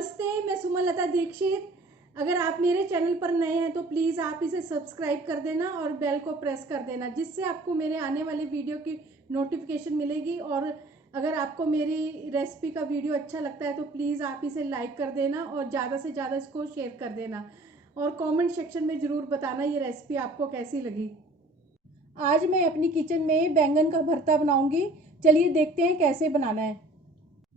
नमस्ते, मैं सुमलता दीक्षित। अगर आप मेरे चैनल पर नए हैं तो प्लीज़ आप इसे सब्सक्राइब कर देना और बेल को प्रेस कर देना, जिससे आपको मेरे आने वाले वीडियो की नोटिफिकेशन मिलेगी। और अगर आपको मेरी रेसिपी का वीडियो अच्छा लगता है तो प्लीज़ आप इसे लाइक कर देना और ज़्यादा से ज़्यादा इसको शेयर कर देना और कमेंट सेक्शन में ज़रूर बताना ये रेसिपी आपको कैसी लगी। आज मैं अपनी किचन में बैंगन का भरता बनाऊंगी। चलिए देखते हैं कैसे बनाना है।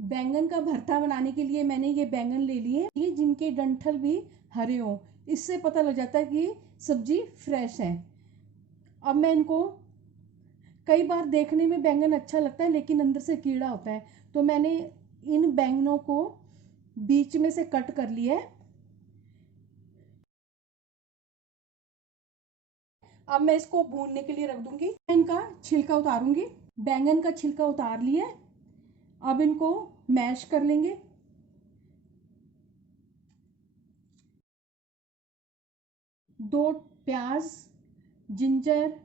बैंगन का भरता बनाने के लिए मैंने ये बैंगन ले लिए, ये जिनके डंठल भी हरे हों। इससे पता लग जाता है कि सब्जी फ्रेश है। अब मैं इनको, कई बार देखने में बैंगन अच्छा लगता है लेकिन अंदर से कीड़ा होता है, तो मैंने इन बैंगनों को बीच में से कट कर लिया है। अब मैं इसको भूनने के लिए रख दूंगी। इनका छिलका उतारूंगी। बैंगन का छिलका उतार लिया। अब इनको मैश कर लेंगे। दो प्याज, जिंजर,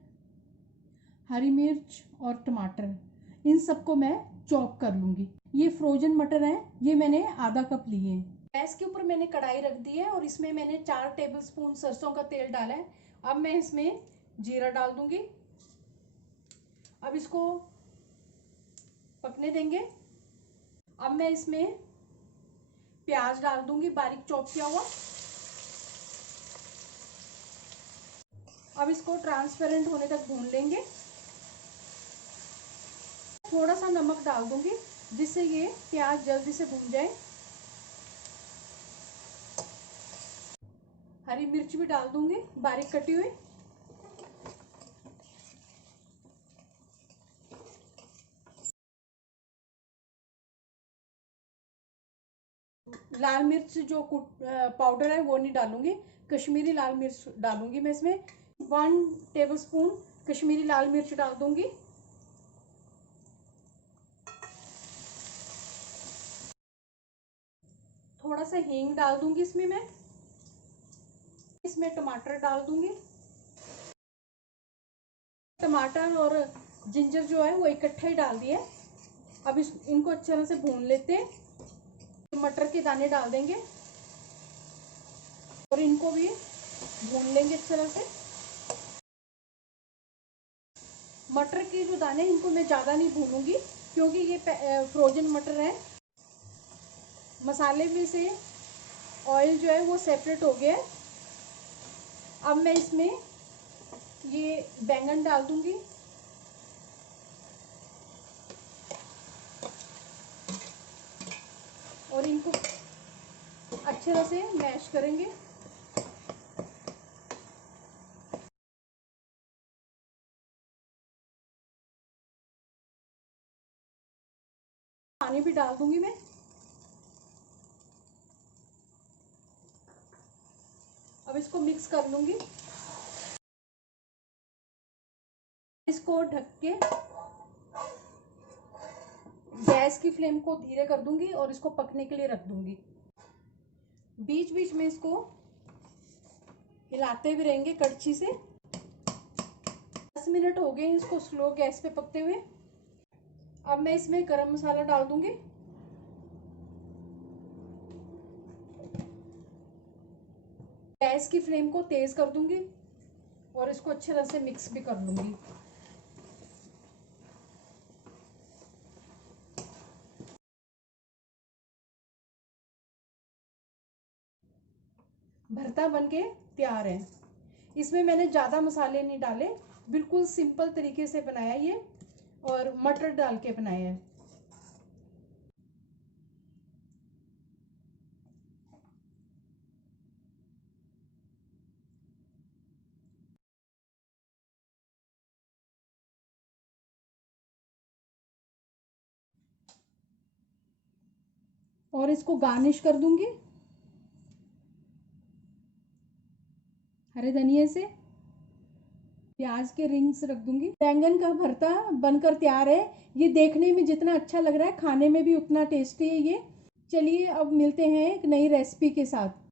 हरी मिर्च और टमाटर, इन सबको मैं चॉप कर लूंगी। ये फ्रोजन मटर है, ये मैंने आधा कप लिए हैं। गैस के ऊपर मैंने कढ़ाई रख दी है और इसमें मैंने 4 टेबलस्पून सरसों का तेल डाला है। अब मैं इसमें जीरा डाल दूंगी। अब इसको पकने देंगे। अब मैं इसमें प्याज डाल दूंगी, बारीक चॉप किया हुआ। अब इसको ट्रांसपेरेंट होने तक भून लेंगे। थोड़ा सा नमक डाल दूंगी जिससे ये प्याज जल्दी से भून जाए। हरी मिर्च भी डाल दूंगी, बारीक कटी हुई। लाल मिर्च जो पाउडर है वो नहीं डालूंगी, कश्मीरी लाल मिर्च डालूंगी मैं इसमें। 1 टेबलस्पून कश्मीरी लाल मिर्च डाल दूंगी। थोड़ा सा हींग डाल दूंगी इसमें मैं। इसमें टमाटर डाल दूंगी। टमाटर और जिंजर जो है वो इकट्ठे ही डाल दिए। अब इनको अच्छे तरह से भून लेते हैं। मटर के दाने डाल देंगे और इनको भी भून लेंगे अच्छी तरह से। मटर के जो दाने हैं इनको मैं ज़्यादा नहीं भूनूंगी क्योंकि ये फ्रोजन मटर है। मसाले में से ऑयल जो है वो सेपरेट हो गया है। अब मैं इसमें ये बैंगन डाल दूंगी और इनको अच्छे तरह से मैश करेंगे। पानी भी डाल दूंगी मैं। अब इसको मिक्स कर लूंगी। इसको ढक के गैस की फ्लेम को धीरे कर दूंगी और इसको पकने के लिए रख दूंगी। बीच बीच में इसको हिलाते भी रहेंगे कड़छी से। 10 मिनट हो गए इसको स्लो गैस पे पकते हुए। अब मैं इसमें गरम मसाला डाल दूंगी। गैस की फ्लेम को तेज कर दूंगी और इसको अच्छे तरह से मिक्स भी कर लूंगी। भरता बनके तैयार है। इसमें मैंने ज़्यादा मसाले नहीं डाले, बिल्कुल सिंपल तरीके से बनाया ये, और मटर डाल के बनाया है। और इसको गार्निश कर दूंगी हरे धनिए से। प्याज के रिंग्स रख दूंगी। बैंगन का भरता बनकर तैयार है। ये देखने में जितना अच्छा लग रहा है खाने में भी उतना टेस्टी है ये। चलिए अब मिलते हैं एक नई रेसिपी के साथ।